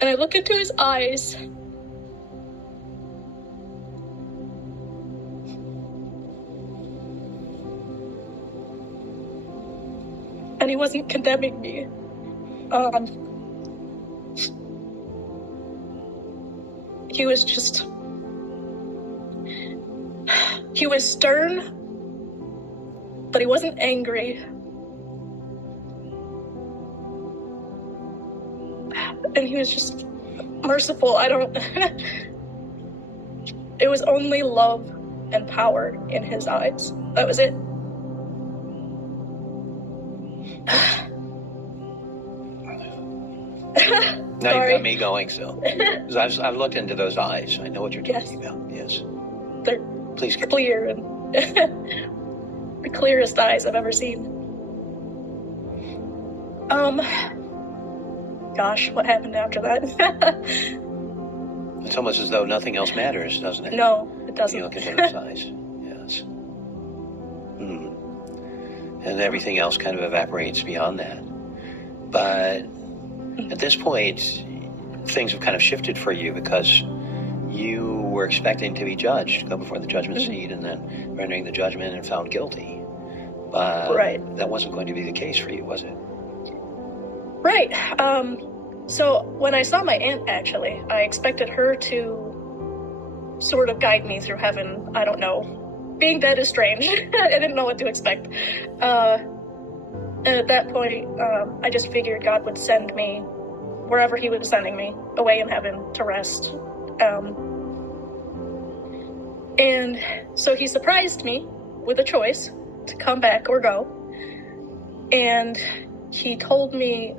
And I look into his eyes. And he wasn't condemning me. He was just... He was stern, but he wasn't angry. And he was just merciful. It was only love and power in his eyes. That was it. Now you've got me going, so. Because I've looked into those eyes. I know what you're talking about. Yes. They're Please clear and the clearest eyes I've ever seen. Gosh, what happened after that? It's almost as though nothing else matters, doesn't it? No, it doesn't. You look into those eyes. Yes. And everything else kind of evaporates beyond that. But at this point, things have kind of shifted for you because you were expecting to be judged, to go before the judgment seat, and then rendering the judgment and found guilty. But that wasn't going to be the case for you, was it? Right. So when I saw my aunt, actually, I expected her to sort of guide me through heaven. I don't know. Being dead is strange. I didn't know what to expect. And at that point, I just figured God would send me wherever he was sending me, away in heaven to rest. And so he surprised me with a choice to come back or go. And he told me,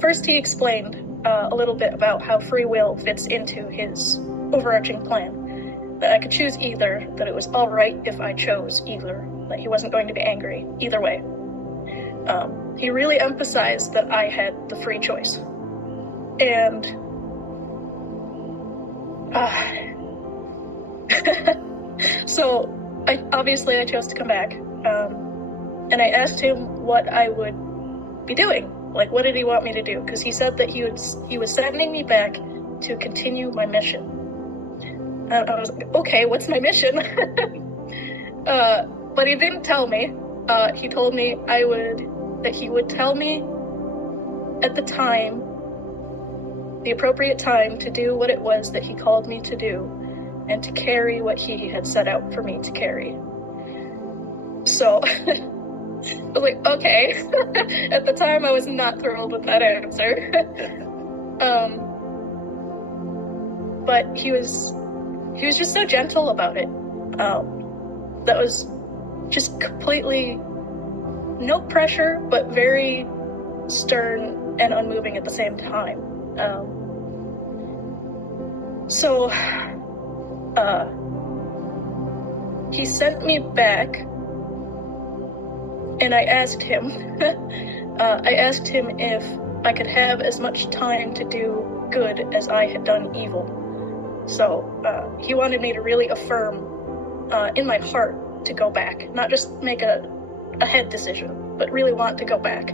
first he explained a little bit about how free will fits into his overarching plan. That I could choose either, that it was all right if I chose either, that he wasn't going to be angry either way. He really emphasized that I had the free choice. And so I chose to come back. And I asked him what I would be doing. Like, what did he want me to do? Because he said that he was sending me back to continue my mission. And I was like, okay, what's my mission? But he didn't tell me. He told me that he would tell me at the time, the appropriate time, to do what it was that he called me to do and to carry what he had set out for me to carry. So I was like, okay. At the time, I was not thrilled with that answer. But he was just so gentle about it. That was just completely no pressure, but very stern and unmoving at the same time. So he sent me back, and I asked him, if I could have as much time to do good as I had done evil. So he wanted me to really affirm in my heart to go back, not just make a head decision, but really want to go back.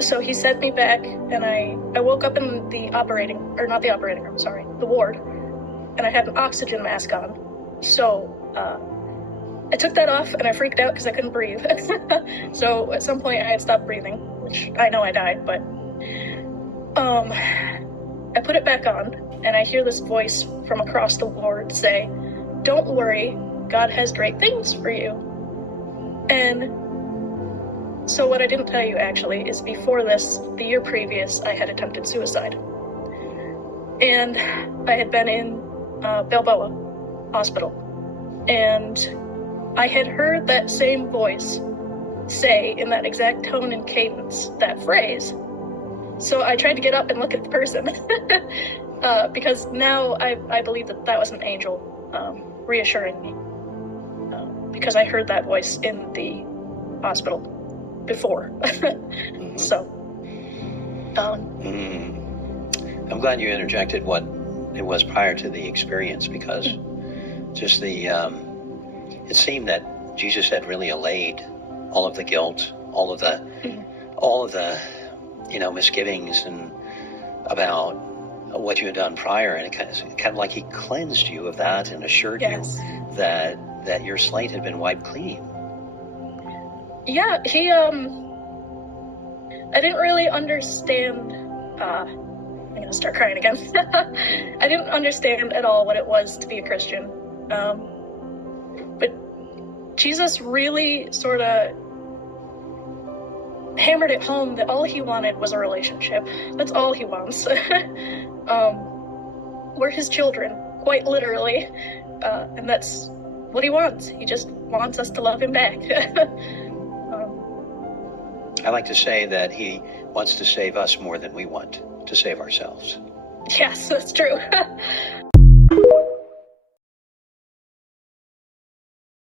So he sent me back, and I woke up in the ward, and I had an oxygen mask on. So I took that off, and I freaked out because I couldn't breathe. So at some point I had stopped breathing, which I know I died, but I put it back on, and I hear this voice from across the ward say, "Don't worry, God has great things for you." And so what I didn't tell you, actually, is before this, the year previous, I had attempted suicide. And I had been in Balboa Hospital. And I had heard that same voice say, in that exact tone and cadence, that phrase. So I tried to get up and look at the person. Because now I believe that was an angel reassuring me. Because I heard that voice in the hospital before. So I'm glad you interjected what it was prior to the experience, because just it seemed that Jesus had really allayed all of the guilt, all of the, misgivings and about what you had done prior, and it kind of like he cleansed you of that and assured Yes. you that your slate had been wiped clean. Yeah, he, I didn't really understand, I'm gonna start crying again. I didn't understand at all what it was to be a Christian. But Jesus really sort of hammered it home that all he wanted was a relationship. That's all he wants. We're his children, quite literally. And that's what he wants. He just wants us to love him back. I like to say that he wants to save us more than we want to save ourselves. Yes, that's true.